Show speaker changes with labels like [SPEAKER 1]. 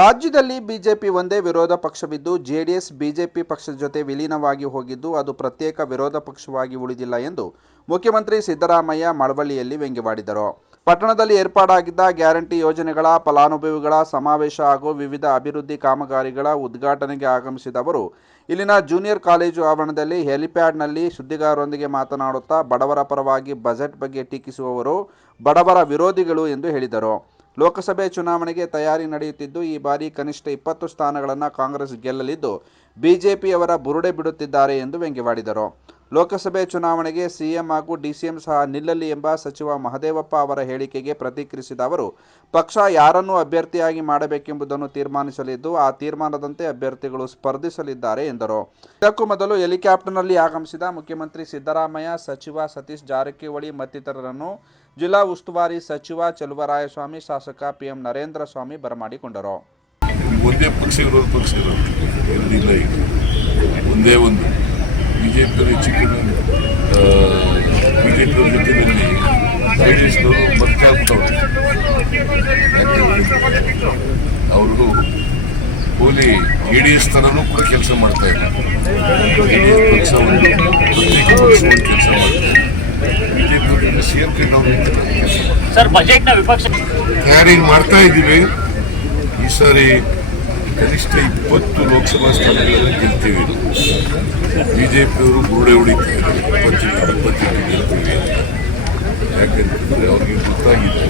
[SPEAKER 1] ರಾಜ್ಯದಲ್ಲಿ ಬಿಜೆಪಿ ಒಂದೇ ವಿರೋಧ ಪಕ್ಷವಿದ್ದು, ಜೆಡಿಎಸ್, ಬಿಜೆಪಿ ಪಕ್ಷದ ಜೊತೆ ವಿಲೀನವಾಗಿ ಹೋಗಿದ್ದು, ಅದು ಪ್ರತ್ಯೇಕ ವಿರೋಧ ಪಕ್ಷವಾಗಿ ಉಳಿದಿಲ್ಲ ಎಂದು ಮುಖ್ಯಮಂತ್ರಿ ಸಿದ್ದರಾಮಯ್ಯ ಮಳವಳ್ಳಿಯಲ್ಲಿ ವ್ಯಂಗ್ಯವಾಡಿದರು. ಪಟ್ಟಣದಲ್ಲಿ ಏರ್ಪಾಡಾಗಿದ್ದ ಗ್ಯಾರಂಟಿ ಯೋಜನೆಗಳ ಫಲಾನುಭವಿಗಳ ಸಮಾವೇಶ ಹಾಗೂ ವಿವಿಧ ಅಭಿವೃದ್ಧಿ ಕಾಮಗಾರಿಗಳ ಉದ್ಘಾಟನೆಗೆ ಆಗಮಿಸಿದ ಅವರು, ಇಲ್ಲಿನ ಜೂನಿಯರ್ ಕಾಲೇಜು ಆವರಣದಲ್ಲಿ ಹೆಲಿಪ್ಯಾಡ್ನಲ್ಲಿ ಸುದ್ದಿಗಾರರೊಂದಿಗೆ ಮಾತನಾಡುತ್ತಾ ಬಡವರ ಪರವಾಗಿ ಬಜೆಟ್ ಬಗ್ಗೆ ಟೀಕಿಸುವವರು ಬಡವರ ವಿರೋಧಿಗಳು ಎಂದು ಹೇಳಿದರು. ಲೋಕಸಭೆ ಚುನಾವಣೆಗೆ ತಯಾರಿ ನಡೆಯುತ್ತಿದ್ದು, ಈ ಬಾರಿ ಕನಿಷ್ಠ ಇಪ್ಪತ್ತು ಸ್ಥಾನಗಳನ್ನು ಕಾಂಗ್ರೆಸ್ ಗೆಲ್ಲಲಿದ್ದು, ಬಿಜೆಪಿಯವರ ಬುರುಡೆ ಬಿಡುತ್ತಿದ್ದಾರೆ ಎಂದು ವ್ಯಂಗ್ಯವಾಡಿದರು. ಲೋಕಸಭೆ ಚುನಾವಣೆಗೆ ಸಿಎಂ ಹಾಗೂ ಡಿಸಿಎಂ ಸಹ ನಿಲ್ಲಲಿ ಎಂಬ ಸಚಿವ ಮಹದೇವಪ್ಪ ಅವರ ಹೇಳಿಕೆಗೆ ಪ್ರತಿಕ್ರಿಯಿಸಿದ ಅವರು, ಪಕ್ಷ ಯಾರನ್ನು ಅಭ್ಯರ್ಥಿಯಾಗಿ ಮಾಡಬೇಕೆಂಬುದನ್ನು ತೀರ್ಮಾನಿಸಲಿದ್ದು, ಆ ತೀರ್ಮಾನದಂತೆ ಅಭ್ಯರ್ಥಿಗಳು ಸ್ಪರ್ಧಿಸಲಿದ್ದಾರೆ ಎಂದರು. ಇದಕ್ಕೂ ಮೊದಲು ಹೆಲಿಕಾಪ್ಟರ್ನಲ್ಲಿ ಆಗಮಿಸಿದ ಮುಖ್ಯಮಂತ್ರಿ ಸಿದ್ದರಾಮಯ್ಯ, ಸಚಿವ ಸತೀಶ್ ಜಾರಕಿಹೊಳಿ ಮತ್ತಿತರರನ್ನು ಜಿಲ್ಲಾ ಉಸ್ತುವಾರಿ ಸಚಿವ ಚೆಲುವರಾಯಸ್ವಾಮಿ, ಶಾಸಕ ಪಿಎಂ ನರೇಂದ್ರ ಸ್ವಾಮಿ ಬರಮಾಡಿಕೊಂಡರು.
[SPEAKER 2] ಒಂದೇ ಪಕ್ಷ ಪಕ್ಷ ಒಂದೇ ಒಂದು. ಜೆ ಪಿ ಹೆಚ್ಚು ಕಡಿಮೆ ಬಿ ಜೆ ಪಿ ಜೊತೆಯಲ್ಲಿ ಕಾಂಗ್ರೆಸ್ನವರು ಡಿ ಎಸ್ನವರು ಮತ್ತೆ ಆಗ್ಬಿಟ್ಟವ್ರು ಅವರು ಹೋಲಿ ಜೆ ಡಿ ಎಸ್ ಥರನೂ ಕೂಡ ಕೆಲಸ ಮಾಡ್ತಾ ಇದ್ದಾರೆ ಎ ಡಿ ಎಸ್ ಪಕ್ಷವನ್ನು ಪ್ರತ್ಯೇಕ ಪಕ್ಷವನ್ನು ಕೆಲಸ ಮಾಡ್ತಾ ಇದೆ ಬಿ ಜೆ ಪಿ ಜೊತೆ ಸೇರ್ಕೊಂಡು ಕೆಲಸ
[SPEAKER 3] ಬಜೆಟ್ನ
[SPEAKER 2] ತಯಾರಿ ಮಾಡ್ತಾ ಇದ್ದೀವಿ. ಈ ಸಾರಿ ಕನಿಷ್ಠ ಇಪ್ಪತ್ತು ಲೋಕಸಭಾ ಸ್ಥಾನಗಳನ್ನು ಗೆಲ್ತೀವಿ. ಜೆ ಪಿಯವರು ಗೋಡೆ ಇದ್ದಾರೆ ಇಪ್ಪತ್ತೆಂಟು ಇಪ್ಪತ್ತೆಂಟು ಗೆಲ್ತೀವಿ. ಯಾಕಂತಂದ್ರೆ ಅವ್ರಿಗೆ ಗೊತ್ತಾಗಿದೆ.